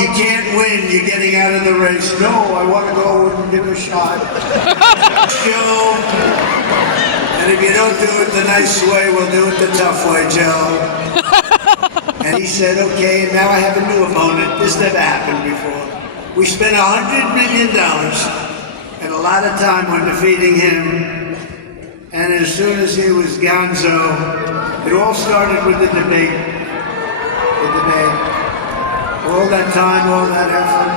you can't win, you're getting out of the race. No, I want to go and give it a shot. Joe, and if you don't do it the nice way, we'll do it the tough way, Joe. And he said, okay, and now I have a new opponent. This never happened before. We spent $100 million and a lot of time on defeating him. And as soon as he was gonzo, it all started with the debate. All that time, all that effort.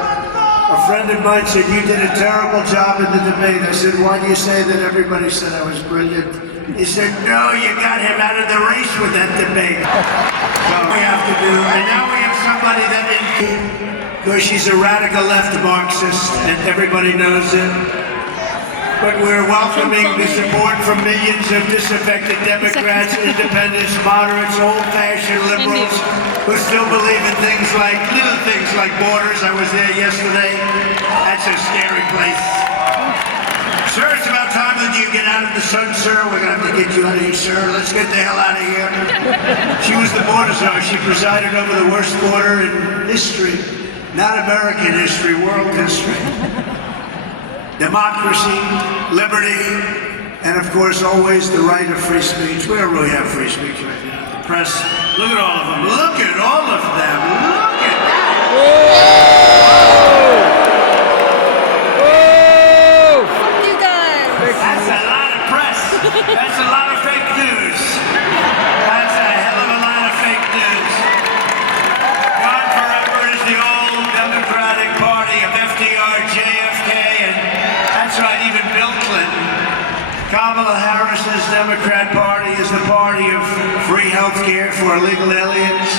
A friend of mine said, you did a terrible job in the debate. I said, why do you say that? Everybody said I was brilliant. He said, no, you got him out of the race with that debate. So we have to do, and now we have somebody that, because she's a radical left Marxist, and everybody knows it. But we're welcoming the support from millions of disaffected Democrats, independents, moderates, old-fashioned liberals who still believe in little things like borders. I was there yesterday. That's a scary place. Sir, it's about time that you get out of the sun, sir. We're going to have to get you out of here, sir. Let's get the hell out of here. She was the border czar. She presided over the worst border in history. Not American history, world history. Democracy, liberty, and of course always the right of free speech. We don't really have free speech right now. The press, look at all of them. Look at all of them. Look at that. Whoa! Whoa! You guys. That's a lot of press. That's a lot of fake news. That's a hell of a lot of fake news. Gone forever is the old Democratic Party of FDR, JFK, and that's right, even Bill Clinton. Kamala Harris's Democrat Party is the party of free health care for illegal aliens,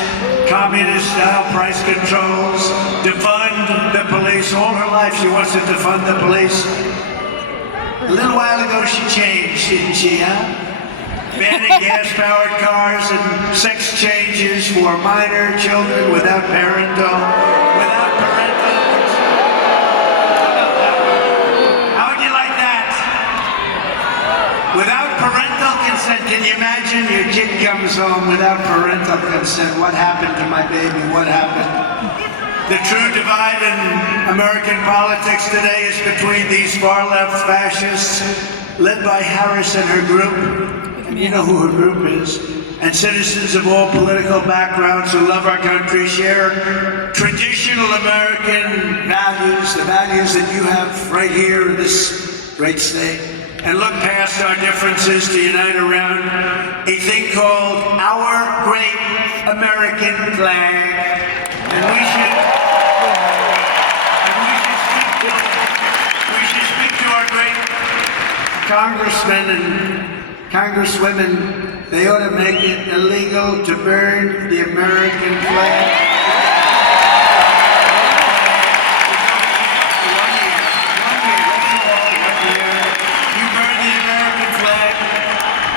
communist-style price controls, defund the police. All her life she wants to defund the police. A little while ago she changed, didn't she, huh? Banning gas-powered cars and sex changes for minor children without parental. Without parental consent, can you imagine your kid comes home without parental consent? What happened to my baby? What happened? The true divide in American politics today is between these far-left fascists, led by Harris and her group, and you know who her group is, and citizens of all political backgrounds who love our country, share traditional American values, the values that you have right here in this great state, and look past our differences to unite around a thing called our great American flag. And we should speak to our great congressmen and congresswomen. They ought to make it illegal to burn the American flag.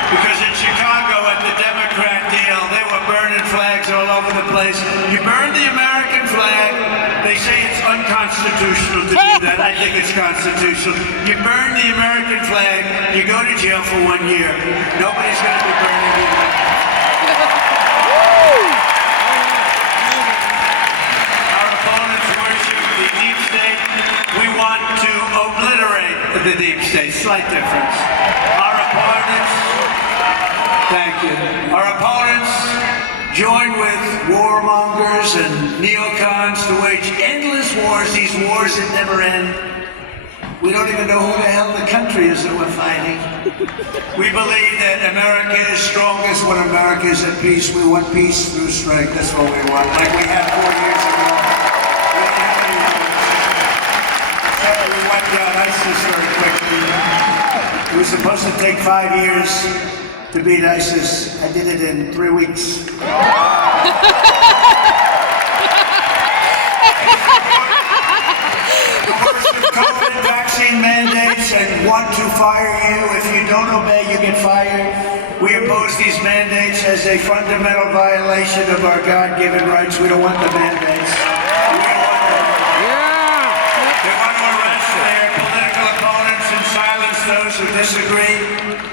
Because in Chicago at the Democrat deal, they were burning flags all over the place. You burn the American flag, they say it's unconstitutional to do that. I think it's constitutional. You burn the American flag, you go to jail for 1 year. Nobody's going to be burning the American flag. Our opponents worship the deep state. We want to obliterate the deep state. Slight difference. Thank you. Our opponents join with warmongers and neocons to wage endless wars, these wars that never end. We don't even know who the hell the country is that we're fighting. We believe that America is strongest when America is at peace. We want peace through strength. That's what we want, like we had 4 years ago. We wiped out ISIS very quickly. It was supposed to take 5 years to beat ISIS. I did it in 3 weeks. COVID vaccine mandates and want to fire you. If you don't obey, you get fired. We oppose these mandates as a fundamental violation of our God-given rights. We don't want the mandates. They want to arrest their political opponents and silence those who disagree.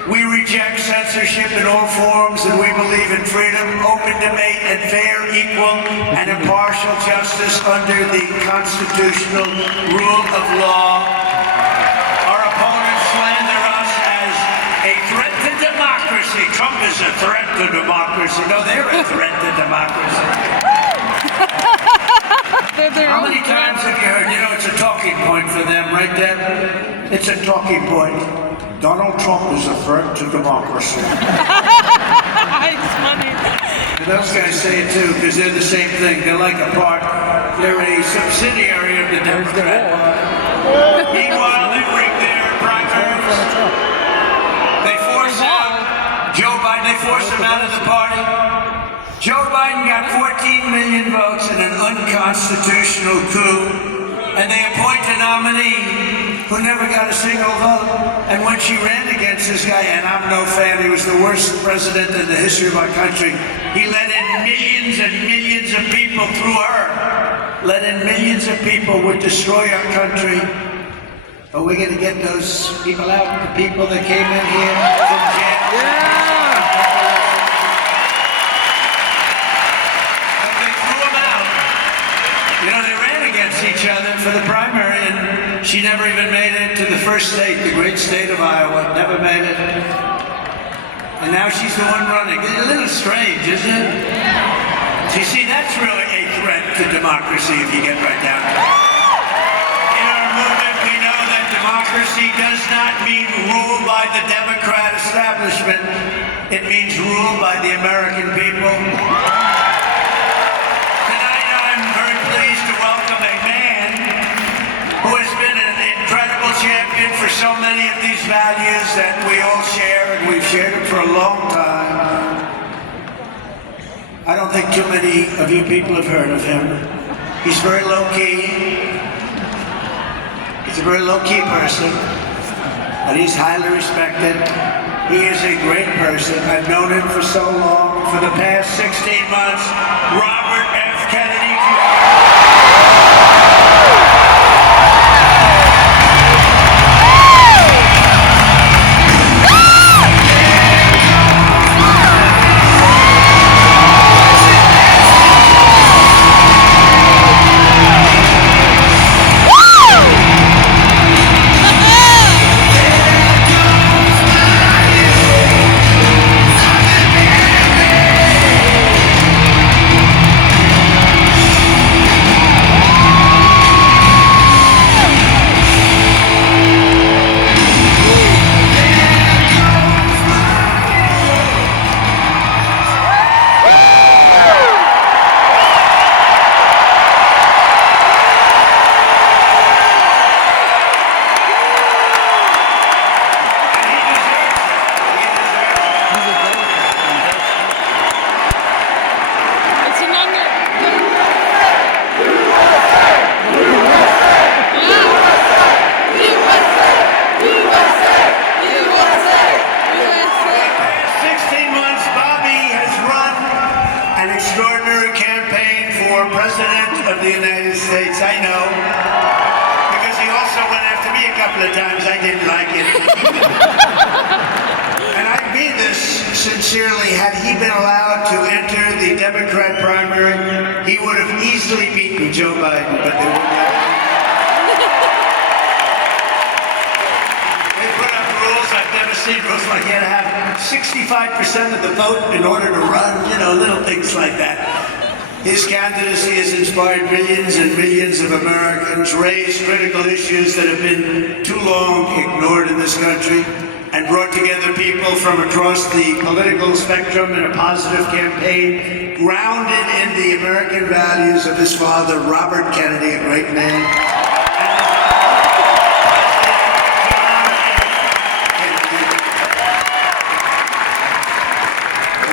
We reject censorship in all forms, and we believe in freedom, open debate, and fair, equal, and impartial justice. under the constitutional rule of law. Our opponents slander us as a threat to democracy. Trump is a threat to democracy. No, they're a threat to democracy. How many times have you heard, it's a talking point for them, right, Deb? It's a talking point. Donald Trump is a threat to democracy. It's funny. And those guys say it too, because they're the same thing. They're like a part. They're a subsidiary of the Democrat Party. Meanwhile, they rig their primaries. They force out Joe Biden. They force him out of the party. Joe Biden got 14 million votes in an unconstitutional coup, and they appoint a nominee who never got a single vote. And when she ran against this guy, and I'm no fan, he was the worst president in the history of our country. He let in millions and millions of people through her. Let in millions of people would destroy our country. But we're going to get those people out, the people that came in here from jail. Yeah. They ran against each other for the primary, and she never even made it to the first state, the great state of Iowa. Never made it. And now she's the one running. It's a little strange, isn't it? You see, that's really a threat to democracy if you get right down to it. In our movement, we know that democracy does not mean rule by the Democrat establishment. It means rule by the American people. Champion for so many of these values that we all share, and we've shared them for a long time. I don't think too many of you people have heard of him. He's very low-key. He's a very low-key person, but he's highly respected. He is a great person. I've known him for so long. For the past 16 months, Robert F. Kennedy President of the United States. I know, because he also went after me a couple of times. I didn't like it. And I mean this sincerely. Had he been allowed to enter the Democrat primary, he would have easily beaten Joe Biden, but they wouldn't have. They put up rules. I've never seen rules like you had to have 65% of the vote in order to run, little things like that. His candidacy has inspired millions and millions of Americans, raised critical issues that have been too long ignored in this country, and brought together people from across the political spectrum in a positive campaign grounded in the American values of his father, Robert Kennedy, a great man.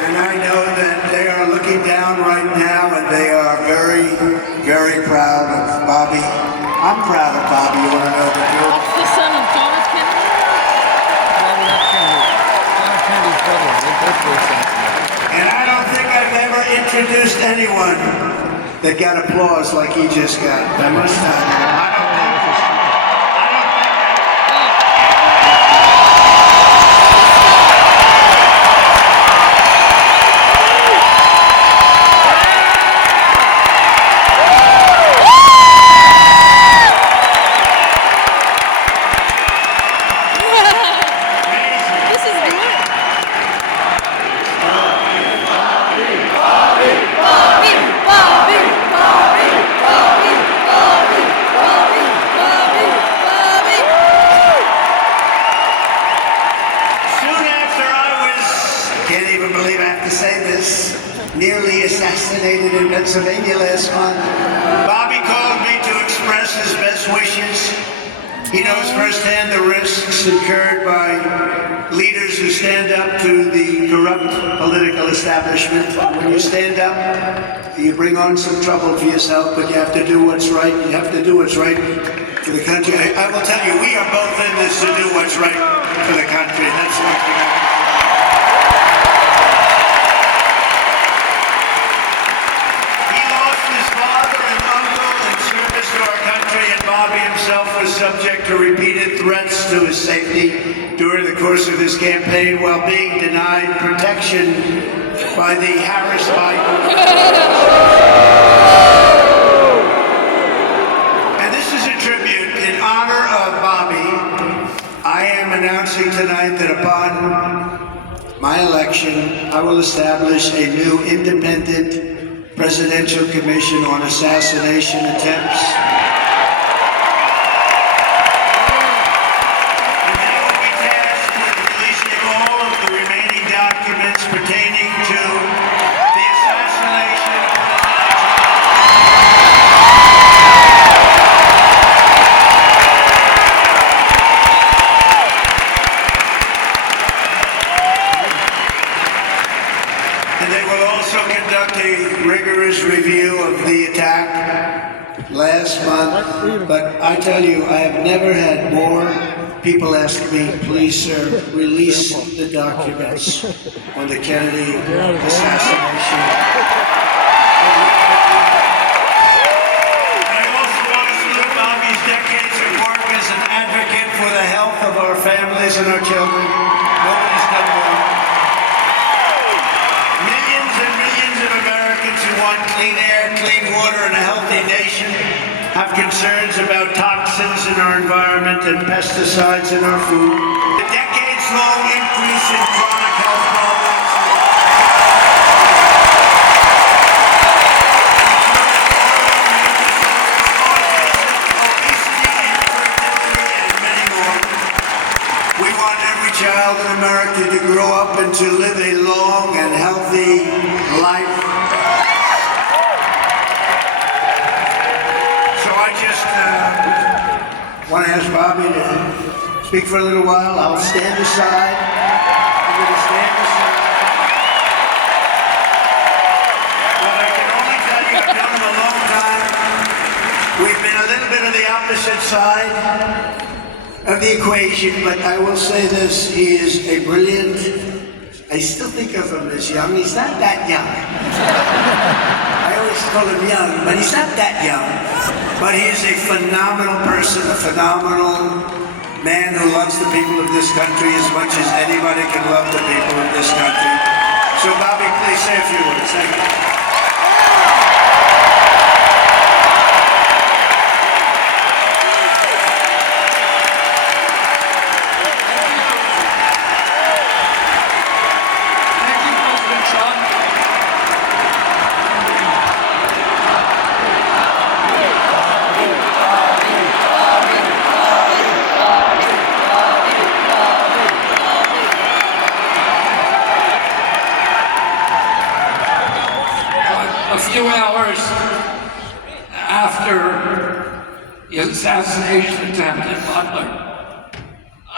And I know that they are looking down right now, and they are very, very proud of Bobby. I'm proud of Bobby. You want to know the truth? What's the son of Thomas Kennedy? Robert F. Kennedy. John Kennedy's brother. They both were assassinated. And I don't think I've ever introduced anyone that got applause like he just got. I must tell you. Pennsylvania last month. Bobby called me to express his best wishes. He knows firsthand the risks incurred by leaders who stand up to the corrupt political establishment. When you stand up, you bring on some trouble for yourself, but you have to do what's right. You have to do what's right for the country. I will tell you, we are both in this to do what's right for the country. That's one thing I can Bobby himself was subject to repeated threats to his safety during the course of his campaign while being denied protection by the Harris Biden. And this is a tribute in honor of Bobby. I am announcing tonight that upon my election, I will establish a new independent presidential commission on assassination attempts. Pertaining to the assassination of and they will also conduct a rigorous review of the attack last month. But I tell you, I have never had more people ask me, please, sir, release the documents on the Kennedy assassination. And I also want to salute Bobby's decades of work as an advocate for the health of our families and our children. Nobody's done more. Millions and millions of Americans who want clean air, clean water, and a healthy nation have concerns about toxins in our environment and pesticides in our food. The decades-long increase in chronic health problems. Obesity, infertility, and many more. We want every child in America to grow up and to live a long and healthy life. I want to ask Bobby to speak for a little while. I'll stand aside. I'm going to stand aside. But I can only tell you, I've known him a long time. We've been a little bit on the opposite side of the equation, but I will say this, he is a brilliant, I still think of him as young. He's not that young. I always call him young, but he's not that young. But he is a phenomenal person, a phenomenal man who loves the people of this country as much as anybody can love the people of this country. So Bobby, please say a few words. Thank you. A few hours after the assassination attempt in Butler,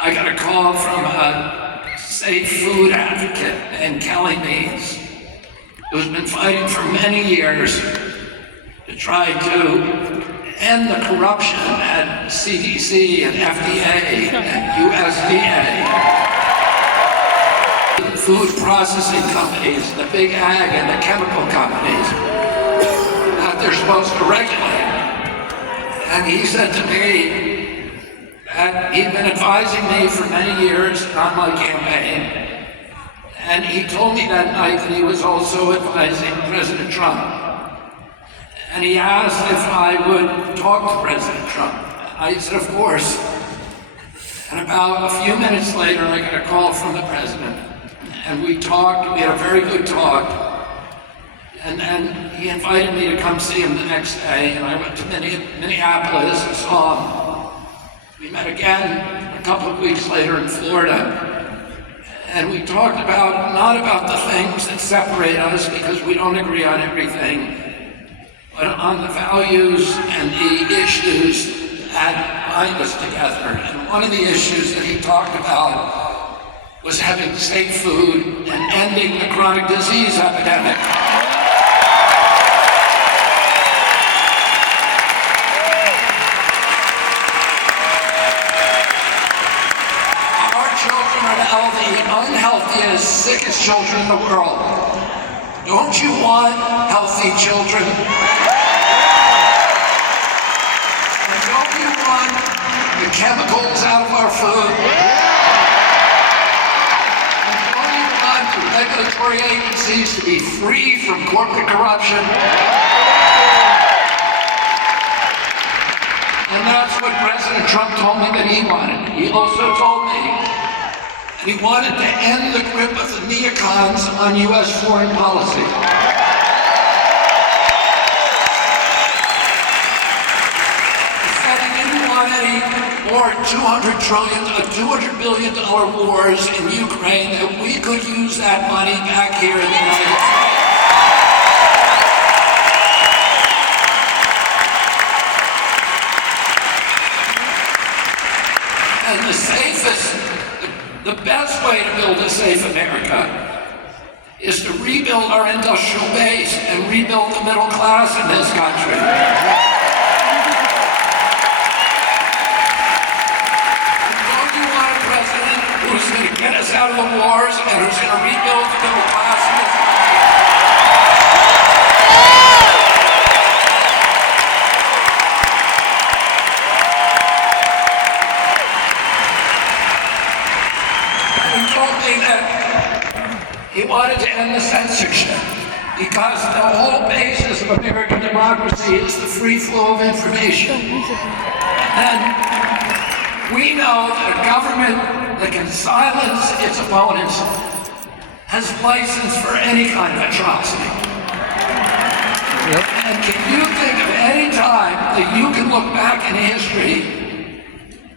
I got a call from a safe food advocate named Kelly Means, who's been fighting for many years to try to end the corruption at CDC and FDA and USDA. Food processing companies, the big ag and the chemical companies that they're supposed to regulate. And he said to me that he'd been advising me for many years on my campaign. And he told me that night that he was also advising President Trump. And he asked if I would talk to President Trump. I said, of course. And about a few minutes later, I got a call from the president. And we talked, we had a very good talk, and then he invited me to come see him the next day, and I went to Minneapolis and saw him. We met again a couple of weeks later in Florida, and we talked about, not about the things that separate us because we don't agree on everything, but on the values and the issues that bind us together. And one of the issues that he talked about was having safe food and ending the chronic disease epidemic. Our children are the unhealthiest, sickest children in the world. Don't you want healthy children? And don't you want the chemicals out of our food? And don't you want the regulatory agencies to be free from corporate corruption? And that's what President Trump told me that he wanted. He also told me that he wanted to end the grip of the neocons on U.S. foreign policy. He said he didn't want any more $200 billion wars in Ukraine, that we could use that money back here in the United States. And the best way to build a safe America is to rebuild our industrial base and rebuild the middle class in this country. Don't you want a president who's going to get us out of the wars and who's going to rebuild the middle class in this country? He wanted to end the censorship because the whole basis of American democracy is the free flow of information. And we know that a government that can silence its opponents has license for any kind of atrocity. And can you think of any time that you can look back in history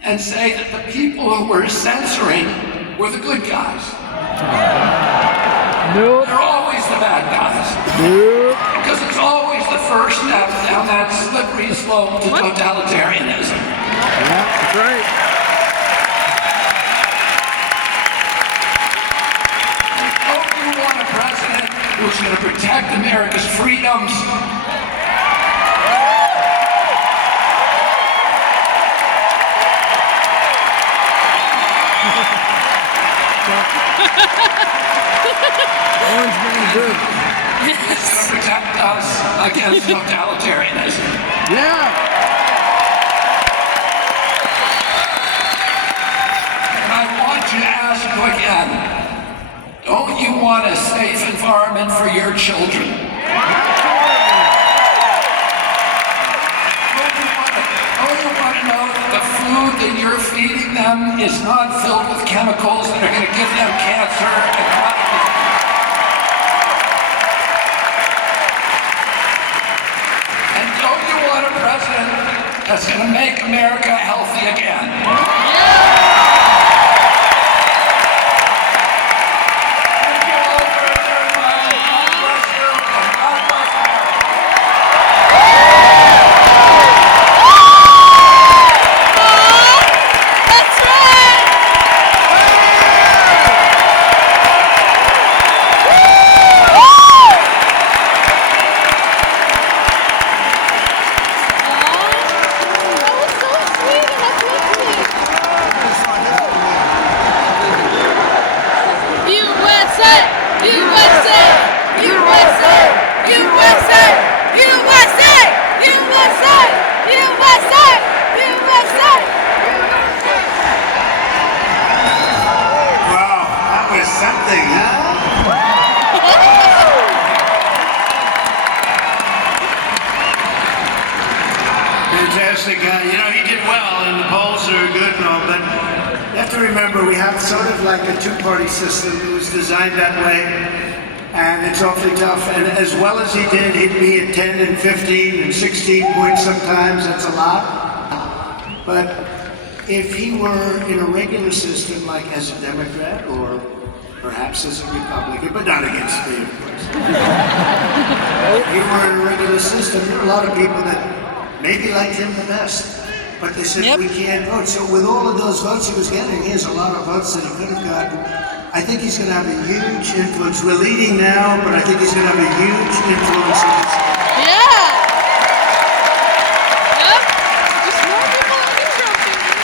and say that the people who were censoring were the good guys? Nope. They're always the bad guys. Nope. Because it's always the first step down that slippery slope to totalitarianism. Yeah, that's right. And don't you want a president who's going to protect America's freedoms? Orange man good. It's going to protect us against totalitarianism. Yeah. And I want you to ask you again, don't you want a safe environment for your children? Don't you want to know that the food that you're feeding them is not filled with chemicals that are going to give them cancer and chronic disease? And don't you want a president that's going to make America healthy again? Thank you all very, very much. God bless you, and God bless America. That's right! That was so sweet and uplifting. USA! USA! USA! USA! USA! USA! USA! USA! Wow, that was something, huh? Fantastic guy. You know, he did well, and the polls are good and all, but you have to remember we have sort of like a two-party system. It was designed that way, and it's awfully tough. And as well as he did, he'd be at 10 and 15 and 16 points sometimes. That's a lot. But if he were in a regular system, like as a Democrat or perhaps as a Republican, but not against me, of course. If you were in a regular system, there are a lot of people that maybe liked him the best, but they said we can't vote. So with all of those votes he was getting, he has a lot of votes that he could have gotten. I think he's going to have a huge influence. We're leading now, but I think he's going to have a huge influence in this. Yeah. Yep. Just more people on the Trump baby.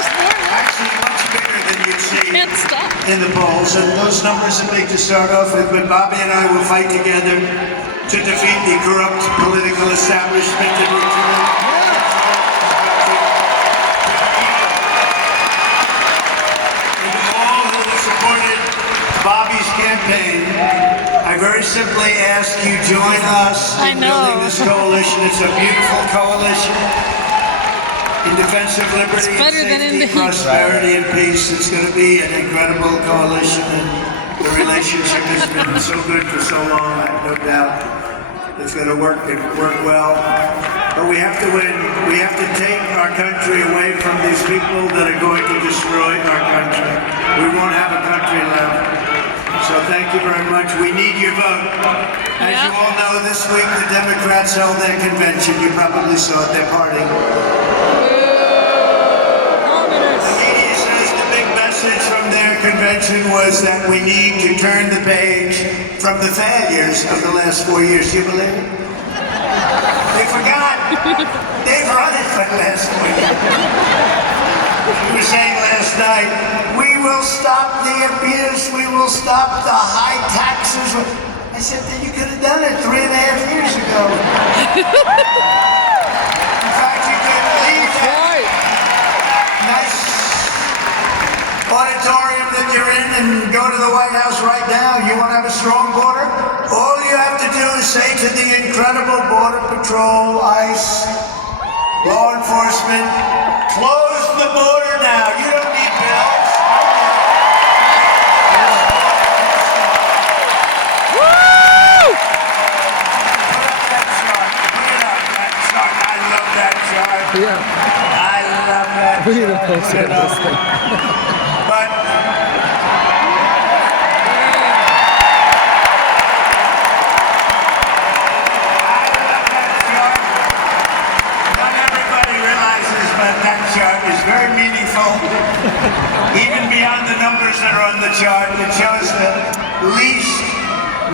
Just more and more. Actually, much bigger than you'd see Can't stop. in the polls, and those numbers are big to start off with. But Bobby and I will fight together to defeat the corrupt political establishment and return. And all who have supported Bobby's campaign, I very simply ask you join us I in know. building this coalition. It's a beautiful coalition. In defense of liberty, It's better than in safety, the heat. prosperity, and peace. It's going to be an incredible coalition, and the relationship has been so good for so long. I have no doubt it's going to work well. But we have to win. We have to take our country away from these people that are going to destroy our country. We won't have a country left. So thank you very much. We need your vote. As you all know, this week the Democrats held their convention. You probably saw it, their party. From their convention was that we need to turn the page from the failures of the last 4 years. You believe it? They forgot. They've run it for the last 4 years. We were saying last night, we will stop the abuse, we will stop the high taxes. I said, then you could have done it 3.5 years ago. In fact, you could leave that nice auditorium that you're in and go to the White House right now. You want to have a strong border? All you have to do is say to the incredible Border Patrol, ICE, law enforcement, close the border now. You don't need bills. Woo! Put up that chart. Put it up, that chart. I love that chart. Yeah. I love that We need a chart. poster of this thing. But not everybody realizes, but that chart is very meaningful. Even beyond the numbers that are on the chart, it shows the least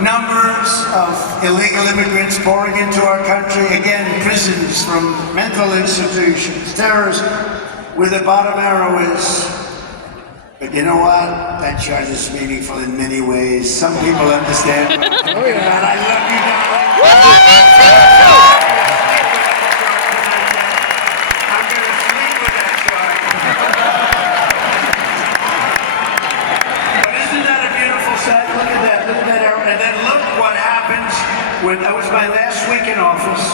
numbers of illegal immigrants pouring into our country. Again, prisons from mental institutions, terrorism, where the bottom arrow is. But you know what? That chart is meaningful in many ways. Some people understand what I'm talking about. I love you, darling. I'm going to sleep with that chart. But isn't that a beautiful sight? Look at that. Look at that arrow. And then look what happens when that was my last week in office.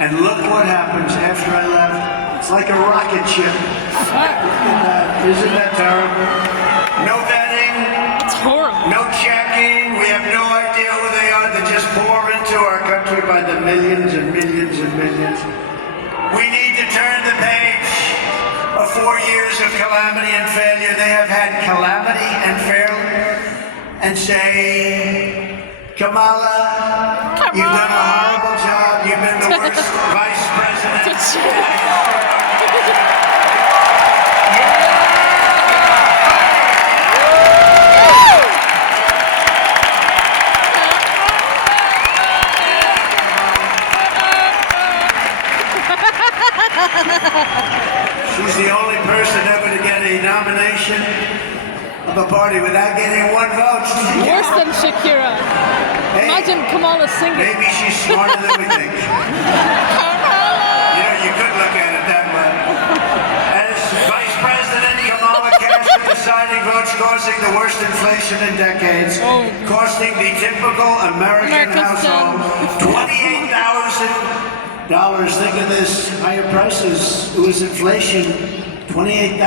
And look what happens after I left. It's like a rocket ship. Look at that. Isn't that terrible? No vetting. It's horrible. No checking. We have no idea who they are. They just pour into our country by the millions and millions and millions. We need to turn the page of 4 years of calamity and failure. They have had calamity and failure. And say, Kamala, you've done a horrible job. You've been the worst vice president. She's the only person ever to get a nomination of a party without getting one vote. Worse than Shakira. Hey, Imagine Kamala singing. maybe she's smarter than we think. You know, you could look at it that way. As Vice President, Kamala cast the deciding votes, causing the worst inflation in decades, costing the typical American household $28,000. Think of this, higher prices. It was inflation, $28,000.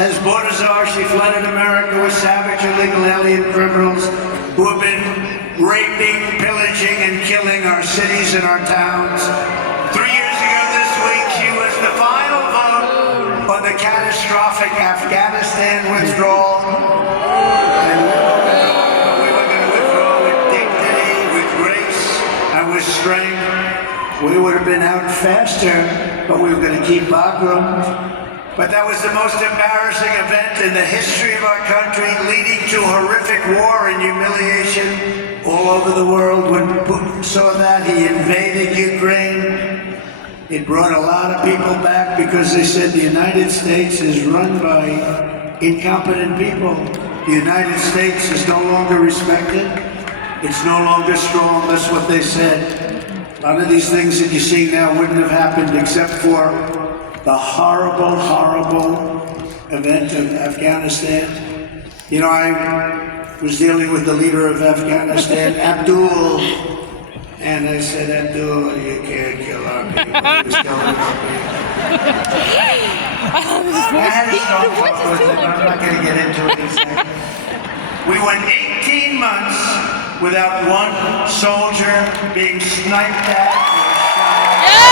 As border czar, she flooded America with savage illegal alien criminals who have been raping, pillaging, and killing our cities and our towns. 3 years ago this week, she was the final vote on the catastrophic Afghanistan withdrawal. down faster, but we were going to keep Bagram. But that was the most embarrassing event in the history of our country, leading to horrific war and humiliation all over the world. When Putin saw that, he invaded Ukraine. It brought a lot of people back because they said the United States is run by incompetent people. The United States is no longer respected. It's no longer strong. That's what they said. A lot of these things that you see now wouldn't have happened except for the horrible, horrible event of Afghanistan. You know, I was dealing with the leader of Afghanistan, Abdul, and I said, Abdul, you can't kill our people. He was killing our people. I had a strong talk with him, but I'm not going to get into it exactly. We went 18 months without one soldier being sniped at or shot at.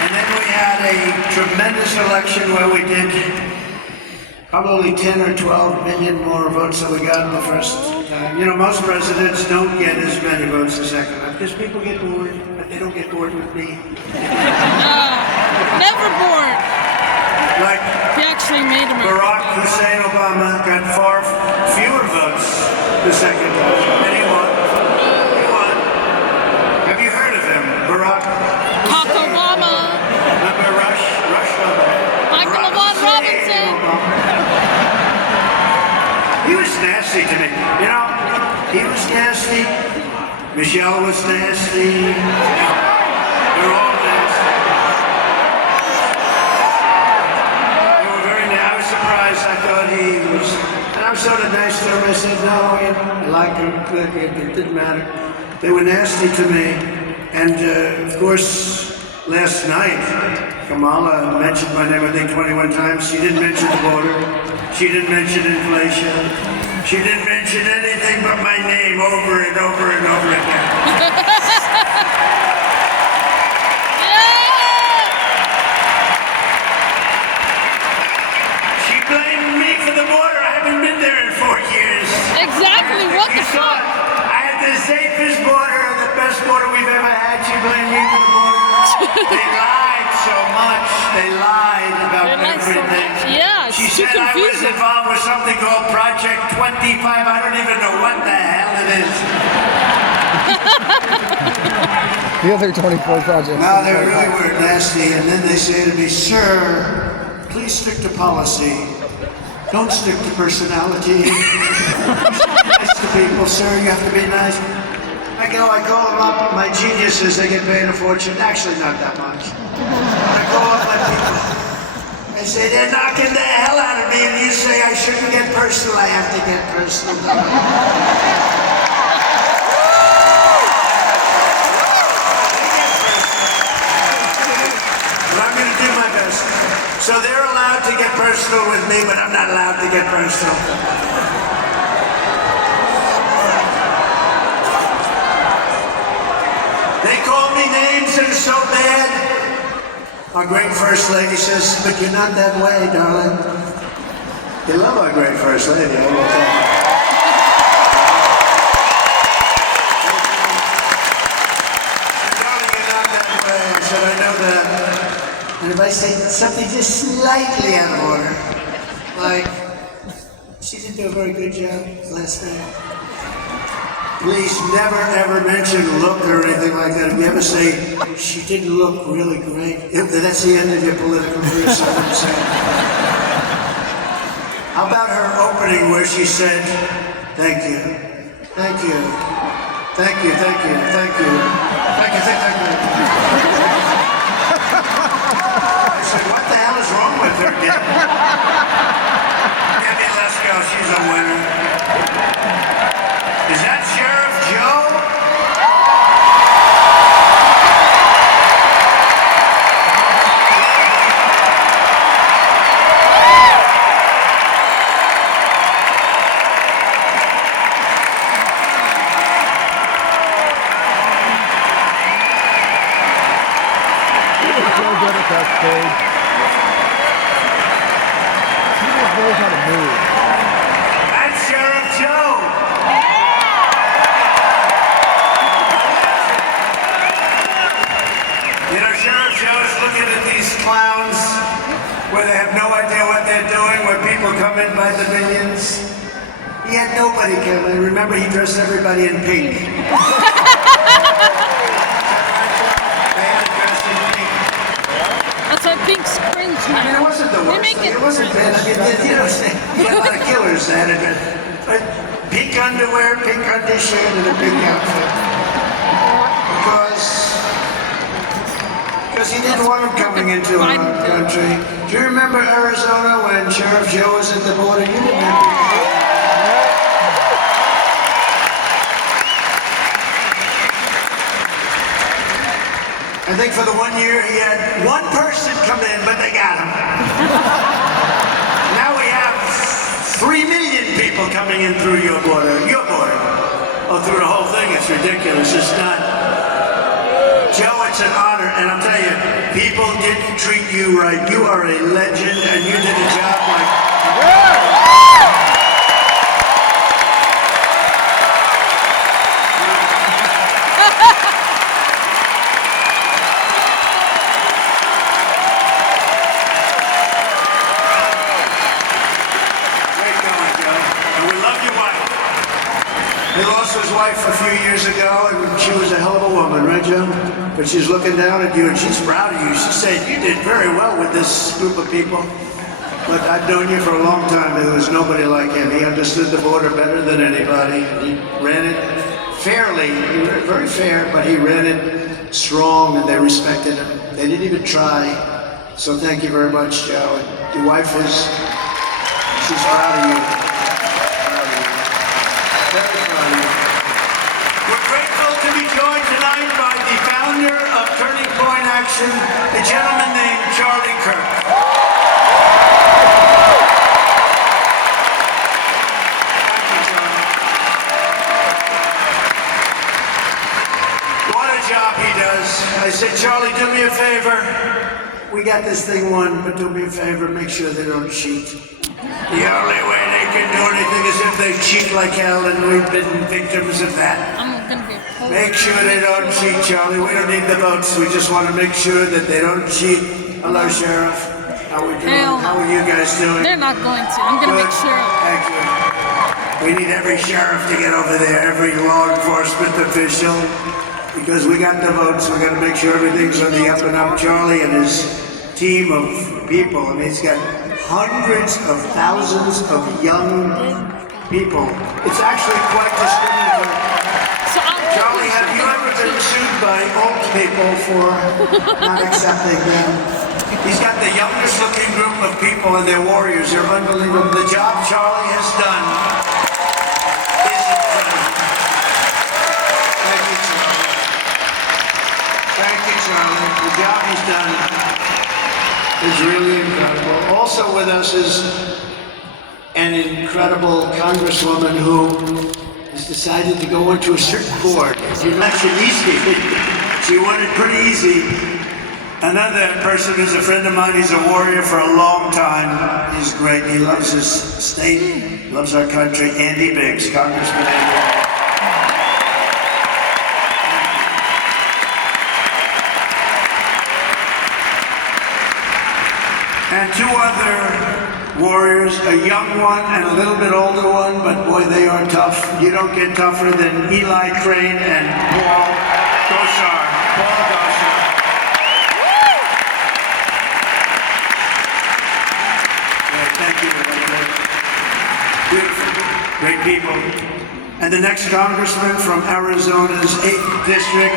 And then we had a tremendous election where we did probably 10 or 12 million more votes than we got in the first time. You know, most presidents don't get as many votes the second time because people get bored, but they don't get bored with me. Never bored. Like He actually made him. Barack Hussein Obama got far fewer votes the second time, and he won. He won. Have you heard of him, Barack Hussein Obama. Remember Rush Obama? Michael Barack Lamont Hussein Robinson. Obama. He was nasty to me. You know, he was nasty. Michelle was nasty. They're all nasty. They were very nasty. I was surprised. I thought he was, and I was sort of nice to him. I said, no, you know, I like him. It didn't matter. They were nasty to me. And of course, last night, Kamala mentioned my name, I think, 21 times. She didn't mention the border. She didn't mention inflation. She didn't mention anything but my name over and over and over again. She blamed me for the border. I haven't been there in 4 years. Exactly. What You the saw fuck? it. I had the safest border, the best border we've ever had. She blamed me for the border. They lied so much. They lied about They lied so everything. much. Yeah, it's She too said I was confusing. involved with something called Project 25. I don't even know what the hell it is. The other 24 projects. No, they really were nasty. And then they say to me, sir, please stick to policy. Don't stick to personality. Nice to people, sir. You have to be nice. I call them up. My geniuses, they get paid a fortune. Actually, not that much. I call up my people. I say, they're knocking the hell out of me, and you say I shouldn't get personal. I have to get personal. But I'm going to do my best. So they're allowed to get personal with me, but I'm not allowed to get personal. They call me names and so bad. Our great First Lady says, but you're not that way, darling. You love our great First Lady, I will tell you. Darling, you're not that way. I said, I know that. And if I say something just slightly out of order, like, she didn't do a very good job last night. Please never ever mention look or anything like that. If you ever say, she didn't look really great, that's the end of your political career, so I'm saying. How about her opening where she said, thank you, thank you, thank you, thank you, thank you, thank you, thank you. I said, what the hell is wrong with her, Debbie Lesko, she's a winner. Is that Sheriff Joe? So good at that stage. He just knows how to move. That's Sheriff come in by the millions. He had nobody come in. Remember, he dressed everybody in pink. They had to dress in pink. That's why pink's cringe I mean, it now. wasn't the They worst. make It wasn't bad. I mean, you know, you had a lot of killers that had it. But pink underwear, pink undershirt, and a pink outfit. Because he didn't want him coming into our country. Do you remember Arizona when Sheriff Joe was at the border? You remember? I think for the 1 year he had one person come in, but they got him. Now we have 3 million people coming in through your border. Oh, through the whole thing. It's ridiculous. It's not. Joe, it's an honor, and I'll tell you, people didn't treat you right. You are a legend, and you did a job like... Great going, Joe. And we love your wife. He lost his wife a few years ago, and she was a hell of a woman, right, Joe? But she's looking down at you, and she's proud of you. She said, you did very well with this group of people. But I've known you for a long time, and there was nobody like him. He understood the border better than anybody. He ran it fairly, very fair, but he ran it strong, and they respected him. They didn't even try. So thank you very much, Joe. And your wife she's proud of you. Very proud of you. We're grateful to be joined tonight by the founder of Turning Point Action, a gentleman named Charlie Kirk. Thank you, Charlie. What a job he does. I said, Charlie, do me a favor. We got this thing won, but do me a favor, make sure they don't cheat. The only way they can do anything is if they cheat like hell, and we've been victims of that. I'm gonna be a Make sure they don't cheat, Charlie. We don't need the votes. We just want to make sure that they don't cheat. Hello, Sheriff. How are we doing? Hell no. How are you guys doing? They're not going to. I'm gonna Good. make sure. Thank you. We need every sheriff to get over there, every law enforcement official, because we got the votes. We got to make sure everything's on the up and up. Charlie and his team of people. I mean, he's got hundreds of thousands of young people. It's actually quite discriminatory. So Charlie, have you ever been sued by old people for not accepting them? He's got the youngest looking group of people, and they're warriors. They're unbelievable. The job Charlie has done is incredible. Thank you, Charlie. Thank you, Charlie. The job he's done is really incredible. Also with us is an incredible congresswoman who has decided to go into a certain board. She election easy. She won it pretty easy. Another person who's a friend of mine, he's a warrior for a long time. He's great. He loves his state, loves our country. Andy Biggs, Congressman Andy. And two other warriors, a young one and a little bit older one, but boy, they are tough. You don't get tougher than Eli Crane and Paul Gosar. Paul Gosar. Thank you, everybody. Beautiful, great people. And the next congressman from Arizona's 8th district,